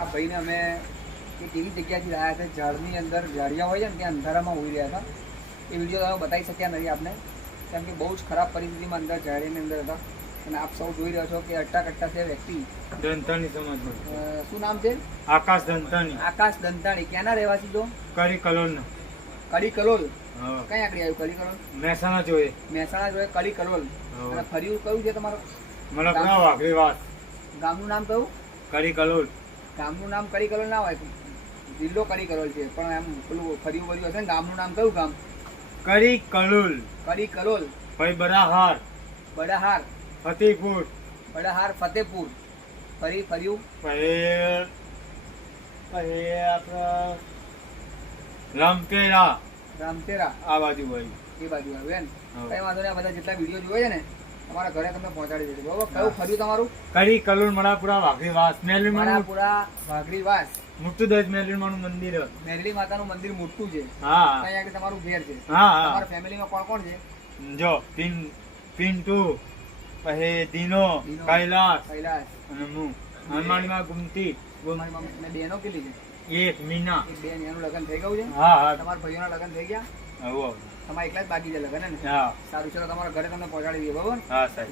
આ ભાઈને અમે એક એવી જગ્યાથી લાવ્યા હતા, ઝાડની અંદર ઝાડિયા હોય છે ને ત્યાં અંધારામાં ઉઈ રહ્યા હતા. એ વિડીયો તમે બતાવી શક્યા નથી આપને, કેમ કે બહુ જ ખરાબ પરિસ્થિતિમાં અંદર ઝાડીની અંદર હતા. અને આપ સૌ જોઈ રહ્યા છો કે અટ્ટા છે વ્યક્તિ. દંતાની સમાજમાં શું નામ છે? આકાશ દંતાની. આકાશ દંતાણી. ક્યાંના રહેવાસી છો? કરી કલોલ. કડી કલોલ. હા. કઈ આગળ આવ્યું કડી કલોલ? મહેસાણા જોઈએ. મહેસાણા જોઈએ કડી કલોલ. અને ફર્યું કયું છે તમારું? મને ના વાઘરી વાત. ગામનું નામ કયું? કરી કલોલ. ગામનું નામ કડી કલોલ ના હોય, જિલ્લો કડી કલોલ છે, પણ એમ પેલું ફર્યું ફર્યું હશે ને. ગામનું નામ કયું ગામ? કરી કલોલ. કડી કલોલ. ભાઈ બરાહાર. બડાહાર. ફતેપુર. બડાહાર ફતેપુર. ફરી ફર્યું પછી આપણા રામપેરા રામતેરા. આ બાજુ ભાઈ એ બાજુ આવ્યું એમ. હા. કઈ વાંધો નહીં, આ બધા જેટલા વિડીયો જોવે છે ને તમારા ઘરે તમને પહોંચાડી દેશે. બરોબર? કયું ફર્યું તમારું? કરી કલોલ મણાપુરા વાઘરી વાસ મેરલીમાં માણાપુરા વાઘરી વાસ. મોટું દસ મેરલીમાં મંદિર. મેરડી માતાનું મંદિર મોટું છે. હા ત્યાં આગળ તમારું ઘેર છે. હા હા. તમારા ફેમિલીમાં કોણ કોણ છે? જો પિન્ટુ પછી દીનો દીનો, કૈલાસ કૈલાસ. અને હું હનુમાનમાં ગુમતી તમારી મમ્મી અને બહેનો કેટલી છે? એક મીના. એક બેન. એનું લગ્ન થઈ ગયું છે? હા હા તમારા ભાઈઓના લગ્ન થઈ ગયા? આવો તમારા એકલા જ બાકી છે લગ્ન ને? હા સારું, ચલો તમારા ઘરે તમને પહોંચાડી દઈએ. બરોબર? હા સાહેબ.